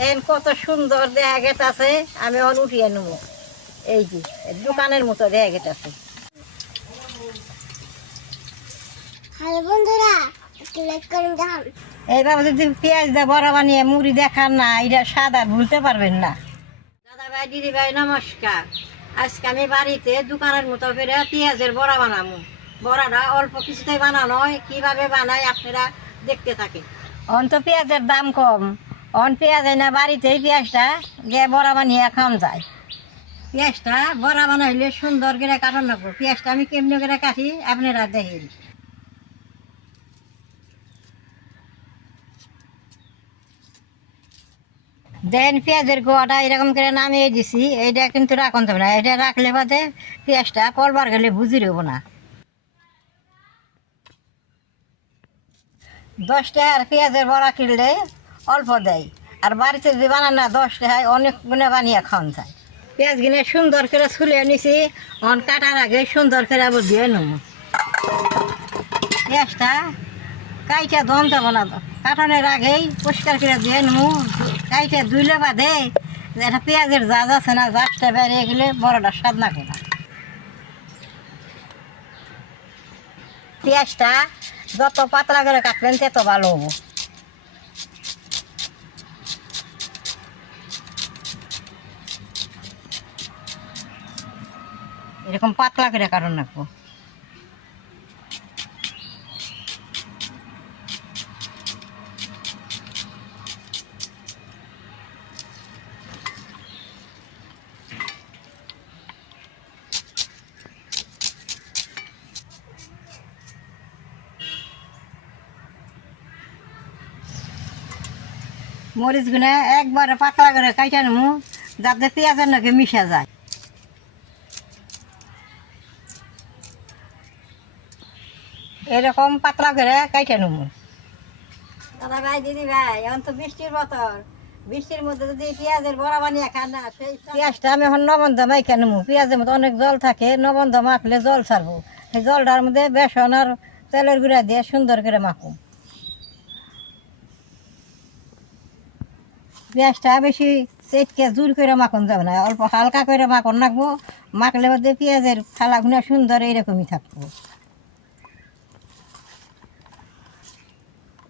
এখন কত সুন্দর দেখা গেতাছে আমি এখন উঠিয়ে নেব। এই যে দোকানের মতো দেখা হ্যালো বন্ধুরা এইভাবে যদি পেঁয়াজ দিয়ে বড়া বানিয়ে মুড়ি দেখান না এটা ভুলতে পারবেন না। দাদা ভাই দিদি ভাই নমস্কার। আজকে আমি বাড়িতে দোকানের মতো করে পেঁয়াজের বড়া বানাবো। বড়াটা অল্প কিছুতেই বানানো হয়। কীভাবে বানাই আপনারা দেখতে থাকেন। অন তো পেঁয়াজের দাম কম। অন পেঁয়াজ না বাড়িতেই পেঁয়াজটা গিয়ে বড়া বানিয়ে খাওয়ান যায়। পেঁয়াজটা বড়া বানাইলে সুন্দর করে কাটান রাখব পেঁয়াজটা আমি কেমনি করে কাটি আপনারা দেখেন। দেন পেঁয়াজের গোয়াটা এরকম করে নামিয়ে দিছি। এইটা কিন্তু রাখুন যাবে না। এটা রাখলে বাদে পেঁয়াজটা পরবার গেলে বুঝি রব না। দশ টাকার পেঁয়াজের বড়া কিনলে অল্প দেয়। আর বাড়িতে যদি বানান না, দশ টাকায় অনেক গুণে বানিয়ে খাওয়ান যায়। পেঁয়াজ গিনে সুন্দর করে ছুলে নিছি, অন কাটার আগে সুন্দর করে আবার দিয়ে নেব। পেঁয়াজটা কাইটা দম যাব না, কাটানোর আগেই পরিষ্কার করে দিয়ে নেব। কাইটা ধুইলে বাদে এটা পেঁয়াজের জাজ আছে না, জাজটা বেরিয়ে গেলে বড়টা স্বাদ না। পেঁয়াজটা যত পাতলা করে কাটবেন, তত ভালো হব। এরকম পাতলা করে কাটন রাখব। মরিচ গুনে একবারে পাতলা করে কাইটা নেব যাতে পেঁয়াজের নাকি মিশা যায়। এরকম পাতলা করে কাইটা নেব। দাদা ভাই দিদি ভাই এখন তো বৃষ্টির বতর। বৃষ্টির মধ্যে যদি পেঁয়াজের বড়া বানিয়ে খান না সেই পেঁয়াজটা আমি এখন নবন্ধ মাইকা নেব। পেঁয়াজের মধ্যে অনেক জল থাকে নবন্ধ মাখলে জল ছাড়বো। সেই জলটার মধ্যে বেসন আর তেলের গুঁড়া দিয়ে সুন্দর করে মাখুম। পেঁয়াজটা বেশি চেটকে জোর করে মাখন যাবে না অল্প হালকা করে মাখন রাখব মাখলে মধ্যে পেঁয়াজের থালাগুলো সুন্দর এইরকমই থাকব।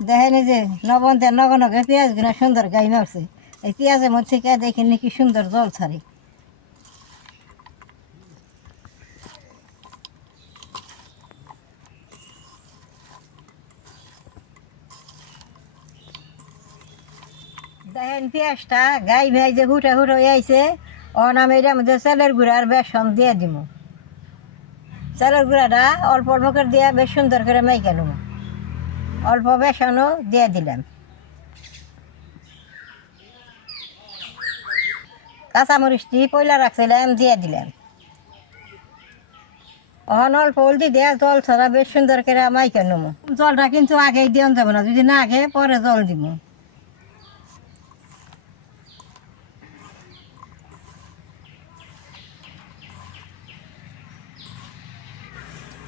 দেখেন যে নবন্তে নগনকে পেঁয়াজগুলো সুন্দর গাই মারছে। এই পেঁয়াজের মধ্যে থেকে দেখেন কি সুন্দর জল ছাড়ে। দেখেন পেঁয়াজটা গাই ভাই যে হুটা হুটো আইছে। অন আমি এটার মধ্যে চালের গুঁড়া আর বেসন দিয়ে দিব চালের গুঁড়াটা অল্প অল্প করে দিয়ে বেশ সুন্দর করে মাইকে নেব অল্প বেসনও দিয়ে দিলাম। কাঁচামরিচটি পয়লা রাখছিলাম, দিয়ে দিলাম। অহন অল্প হলদি দেয়া জল ছড়া বেশ সুন্দর করে মাইকে নেব। জলটা কিন্তু আগেই দিয়ে যাব না, যদি না আগে পরে জল দিব।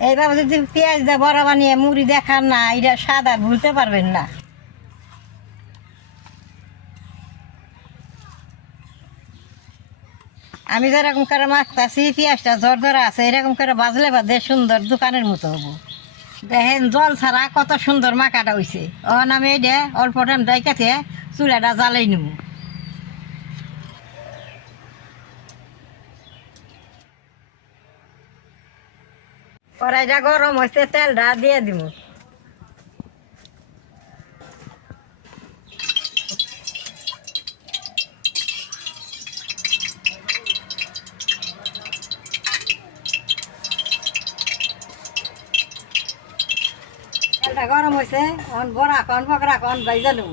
এইভাবে যদি পেঁয়াজ দিয়ে বড়া বানিয়ে মুড়ি দেখান না, এটা স্বাদ আর ভুলতে পারবেন না। আমি যেরকম করে মাখতাছি, পেঁয়াজটা জোর ধরা আছে, এরকম করে বাজলে বাদে সুন্দর দোকানের মতো হব। দেখেন, জল ছাড়া কত সুন্দর মাখাটা হয়েছে অন আমি এটা অল্প টাইম ডাইকাতে চুলাটা জ্বালাই নেব। কড়াইটা গরম হয়েছে তেলটা দিয়ে দিব। তেলটা গরম হয়েছে অন বড়া কন পকড়া কন বাইজা নেব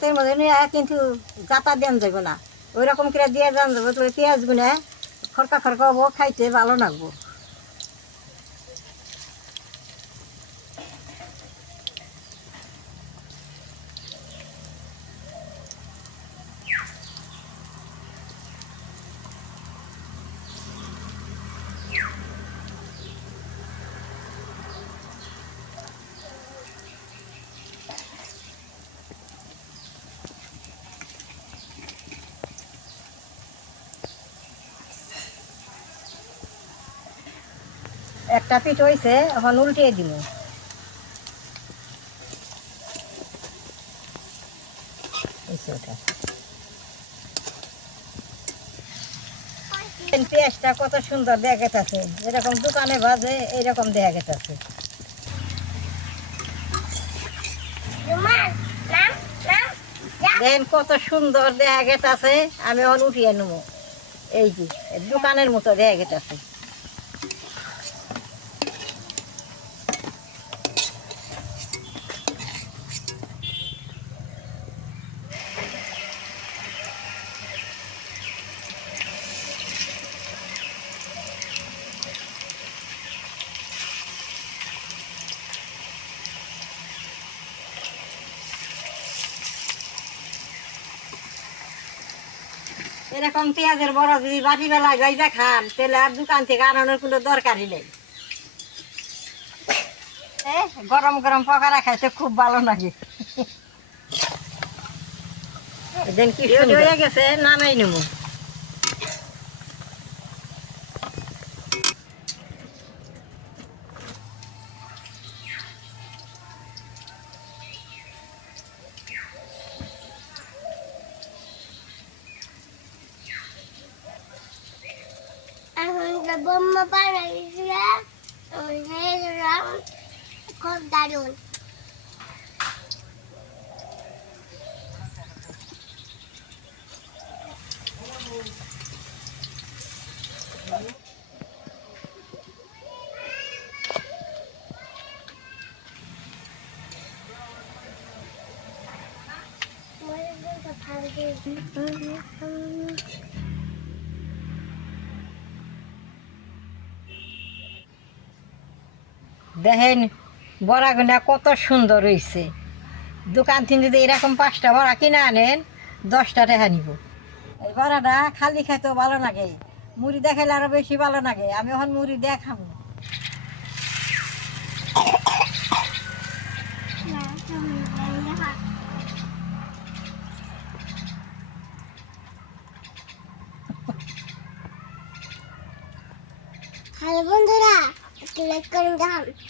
হাতের মধ্যে নিয়ে কিন্তু জাতা দেন যাবে না। ওই রকম করে দিয়ে দেন যাব পেঁয়াজ গুনে খরকা খরকা হব, খাইতে ভালো লাগবো। একটা পিঠ হয়েছে এখন উল্টিয়ে দিব পেঁয়াজটা কত সুন্দর দেখা গেছে এরকম দোকানে বাজে, এইরকম দেখা গেছে দেখেন কত সুন্দর দেখা গেছে আমি এখন উঠিয়ে নেব এই যে, দোকানের মতো দেখা গেছে এরকম পেঁয়াজের বড় যদি বাটি বেলায় গাইজা খান তাহলে আর দোকান থেকে আনানোর কোনো দরকারই নেই। গরম গরম পকারা খাইতে খুব ভালো লাগে। দেন কি হয়ে গেছে নামাই নেব। The Bomba Para Israel originates around Cote d'Arun. Thank you. দেখেন বড়াগুনা কত সুন্দর হয়েছে দোকান থেকে যদি এরকম পাঁচটা বড়া কিনে আনেন দশটা টাকা নিব। এই বড়াটা খালি খাইতেও ভালো লাগে মুড়ি দেখাইলে আরও বেশি ভালো লাগে আমি এখন মুড়ি দেখাবো। হ্যালো বন্ধুরা একটু লাইক করুন দেখান। দেখ, আ-